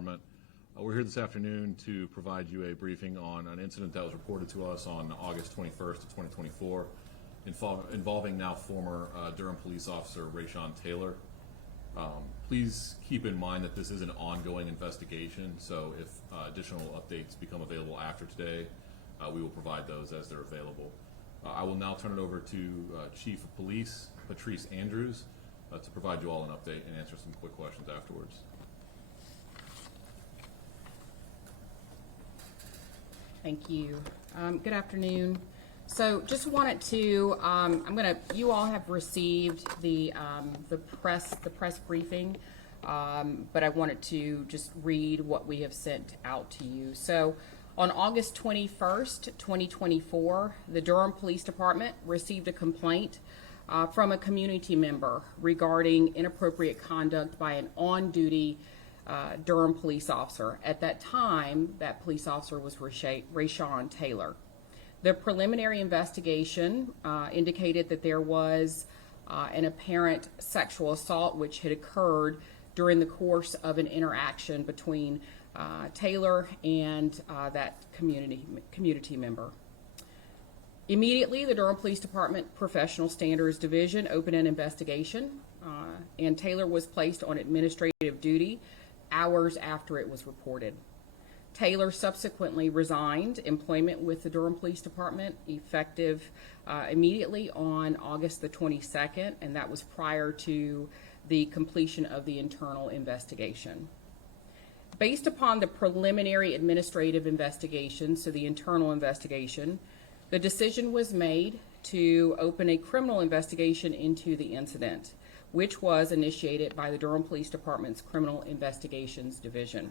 Department. We're here this afternoon to provide you a briefing on an incident that was reported to us on August 21st of 2024 involving now former Durham police officer Rayshawn Taylor. Please keep in mind that this is an ongoing investigation, so if additional updates become available after today, we will provide those as they're available. I will now turn it over to Chief of Police Patrice Andrews to provide you all an update and answer some quick questions afterwards. Thank you. Good afternoon. So just wanted to, you all have received the press briefing, but I wanted to just read what we have sent out to you. So on August 21st, 2024, the Durham Police Department received a complaint from a community member regarding inappropriate conduct by an on-duty Durham police officer. At that time, that police officer was Rayshawn Taylor. The preliminary investigation indicated that there was an apparent sexual assault which had occurred during the course of an interaction between Taylor and that community member. Immediately, the Durham Police Department Professional Standards Division opened an investigation, and Taylor was placed on administrative duty hours after it was reported. Taylor subsequently resigned employment with the Durham Police Department effective immediately on August the 22nd, and that was prior to the completion of the internal investigation. Based upon the preliminary administrative investigation, so the internal investigation, the decision was made to open a criminal investigation into the incident, which was initiated by the Durham Police Department's Criminal Investigations Division.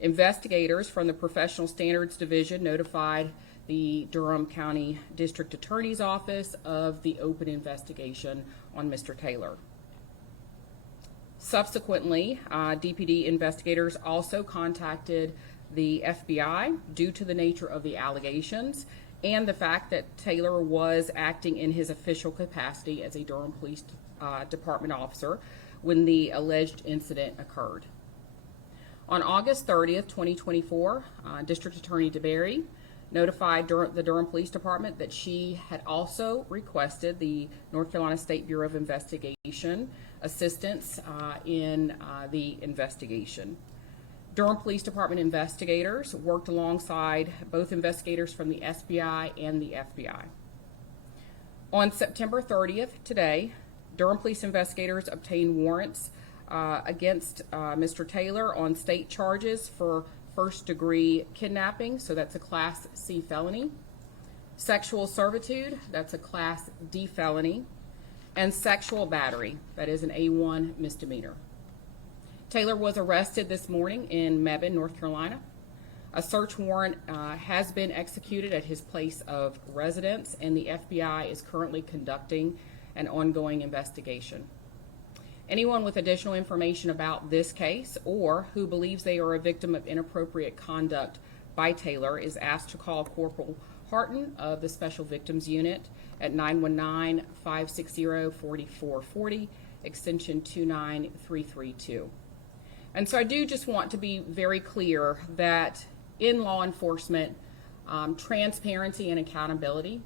Investigators from the Professional Standards Division notified the Durham County District Attorney's Office of the open investigation on Mr. Taylor. Subsequently, DPD investigators also contacted the FBI due to the nature of the allegations and the fact that Taylor was acting in his official capacity as a Durham Police Department officer when the alleged incident occurred. On August 30th, 2024, District Attorney DeBerry notified the Durham Police Department that she had also requested the North Carolina State Bureau of Investigation assistance in the investigation. Durham Police Department investigators worked alongside both investigators from the SBI and the FBI. On September 30th, today, Durham Police investigators obtained warrants against Mr. Taylor on state charges for first-degree kidnapping, so that's a Class C felony, sexual servitude, that's a Class D felony, and sexual battery, that is an A1 misdemeanor. Taylor was arrested this morning in Mebane, North Carolina. A search warrant has been executed at his place of residence, and the FBI is currently conducting an ongoing investigation. Anyone with additional information about this case or who believes they are a victim of inappropriate conduct by Taylor is asked to call Corporal Harton of the Special Victims Unit at 919-560-4440, extension 29332. And so I do just want to be very clear that in law enforcement, transparency and accountability,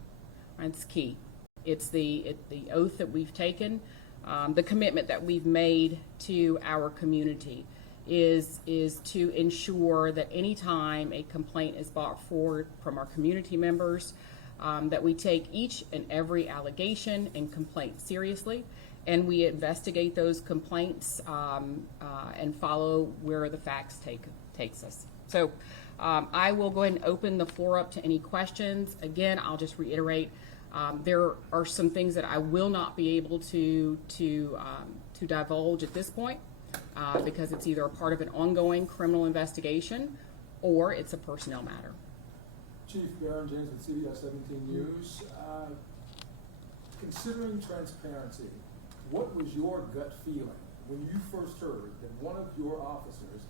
that's key. It's the oath that we've taken, the commitment that we've made to our community is to ensure that anytime a complaint is brought forward from our community members, that we take each and every allegation and complaint seriously, and we investigate those complaints and follow where the facts takes us. So I will go ahead and open the floor up to any questions. Again, I'll just reiterate, there are some things that I will not be able to divulge at this point because it's either a part of an ongoing criminal investigation or it's a personnel matter. Chief Baron James with CBS 17 News. Considering transparency, what was your gut feeling when you first heard that one of your officers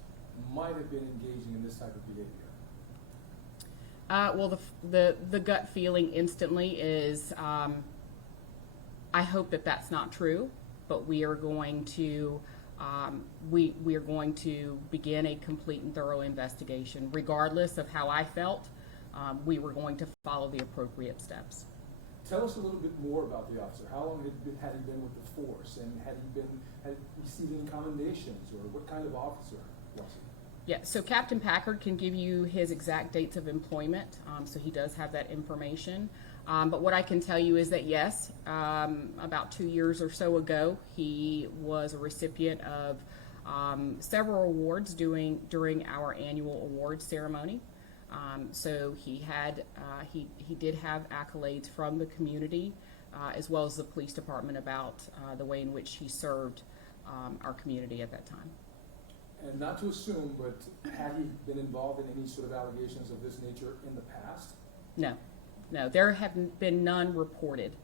might have been engaging in this type of behavior? Well, the gut feeling instantly is I hope that that's not true, but we are going to we are going to begin a complete and thorough investigation. Regardless of how I felt, we were going to follow the appropriate steps. Tell us a little bit more about the officer. How long had he been with the force, and had he received any commendations, or what kind of officer was he? Yeah, so Captain Packard can give you his exact dates of employment, so he does have that information. But what I can tell you is that yes, about 2 years or so ago, he was a recipient of several awards during our annual awards ceremony. So he did have accolades from the community as well as the police department about the way in which he served our community at that time. And not to assume, but had he been involved in any sort of allegations of this nature in the past? No, there have been none reported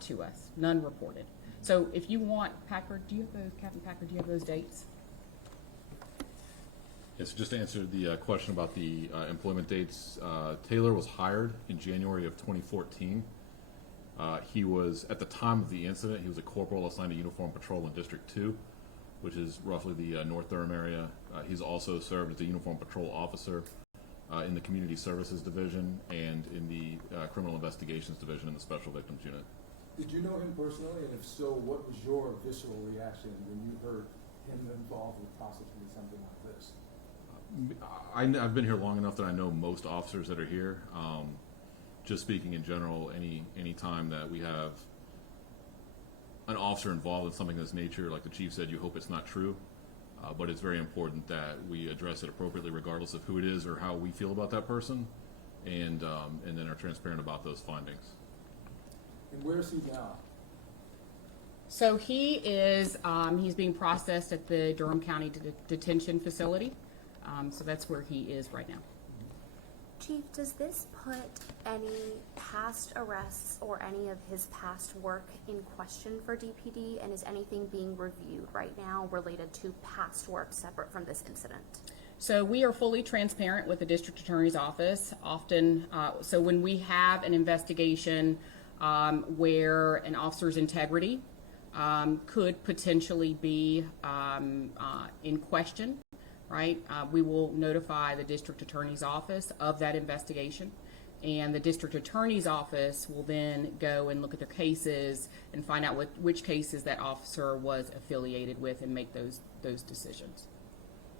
to us, none reported. So if you want, Packard, Captain Packard, do you have those dates? Yes, just to answer the question about the employment dates, Taylor was hired in January of 2014. He was, at the time of the incident, he was a corporal assigned to uniform patrol in District 2, which is roughly the North Durham area. He's also served as a uniform patrol officer in the Community Services Division and in the Criminal Investigations Division in the Special Victims Unit. Did you know him personally, and if so, what was your visceral reaction when you heard him involved with possibly something like this? I've been here long enough that I know most officers that are here. Just speaking in general, any time that we have an officer involved in something of this nature, like the chief said, you hope it's not true. But it's very important that we address it appropriately regardless of who it is or how we feel about that person, and then are transparent about those findings. And where is he now? So he is, he's being processed at the Durham County Detention Facility. So that's where he is right now. Chief, does this put any past arrests or any of his past work in question for DPD? And is anything being reviewed right now related to past work separate from this incident? So we are fully transparent with the district attorney's office. Often, so when we have an investigation where an officer's integrity could potentially be in question, right? We will notify the district attorney's office of that investigation, and the district attorney's office will then go and look at their cases and find out which cases that officer was affiliated with and make those decisions.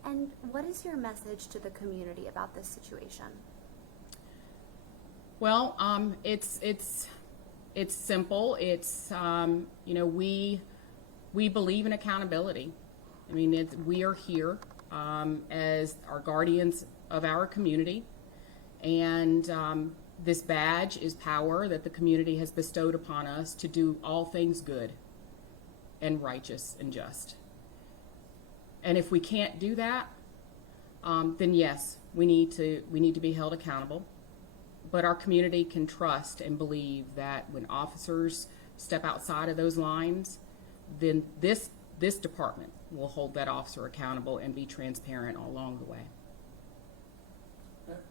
And what is your message to the community about this situation? Well, it's simple. It's we believe in accountability. I mean, we are here as our guardians of our community, and this badge is power that the community has bestowed upon us to do all things good and righteous and just. And if we can't do that, then yes, we need to be held accountable. But our community can trust and believe that when officers step outside of those lines, then this department will hold that officer accountable and be transparent along the way.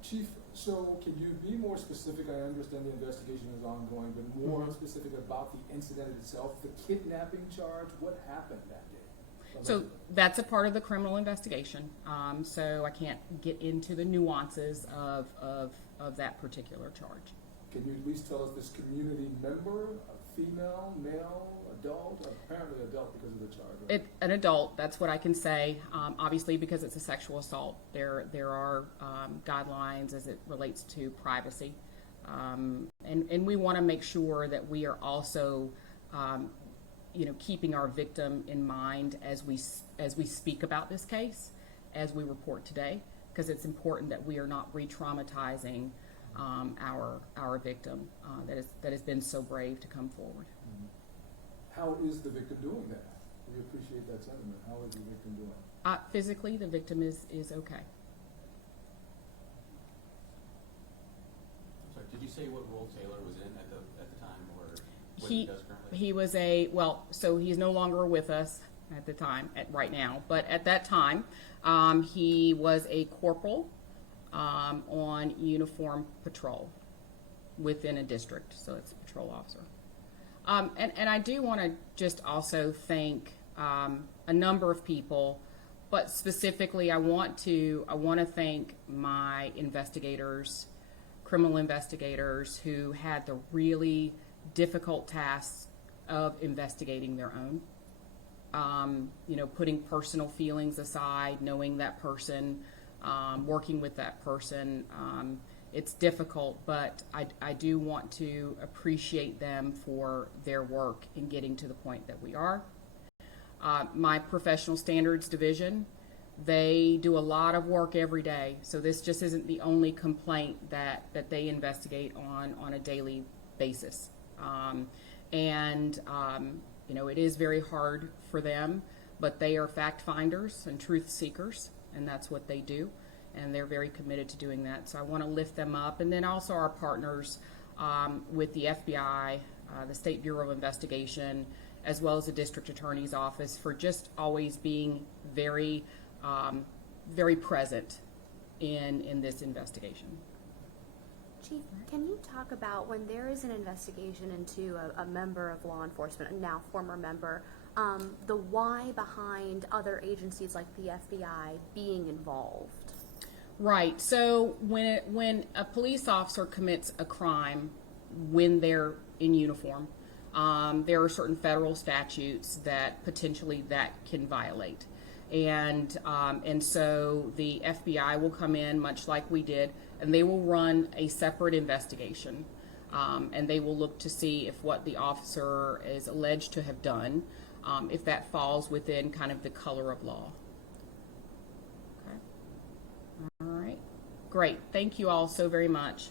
Chief, so can you be more specific? I understand the investigation is ongoing, but more specific about the incident itself, the kidnapping charge. What happened that day? So that's a part of the criminal investigation. So I can't get into the nuances of that particular charge. Can you at least tell us this community member, a female, male, adult? Apparently adult because of the charge, right? An adult, that's what I can say. Obviously, because it's a sexual assault, there are guidelines as it relates to privacy. And we want to make sure that we are also keeping our victim in mind as we speak about this case, as we report today, because it's important that we are not re-traumatizing our victim that has been so brave to come forward. Mm-hmm. How is the victim doing that? We appreciate that sentiment. How is the victim doing? Physically, the victim is okay. I'm sorry, did you say what role Taylor was in at the time, or what He does currently? he was so he's no longer with us at the time, right now, but at that time, he was a corporal on uniform patrol within a district, so it's a patrol officer. And I do want to just also thank a number of people, but specifically I want to thank my investigators, criminal investigators who had the really difficult tasks of investigating their own. Putting personal feelings aside, knowing that person, working with that person. It's difficult, but I do want to appreciate them for their work in getting to the point that we are. My professional standards division, they do a lot of work every day, so this just isn't the only complaint that they investigate on a daily basis. It is very hard for them, but they are fact finders and truth seekers, and that's what they do, and they're very committed to doing that. So I want to lift them up, and then also our partners with the FBI, the State Bureau of Investigation, as well as the District Attorney's Office for just always being very, very present in this investigation. Chief, can you talk about when there is an investigation into a member of law enforcement, a now former member, the why behind other agencies like the FBI being involved? Right. So when a police officer commits a crime when they're in uniform, there are certain federal statutes that potentially that can violate. And so the FBI will come in, much like we did, and they will run a separate investigation. And they will look to see if what the officer is alleged to have done, if that falls within kind of the color of law. Okay. All right. Great. Thank you all so very much.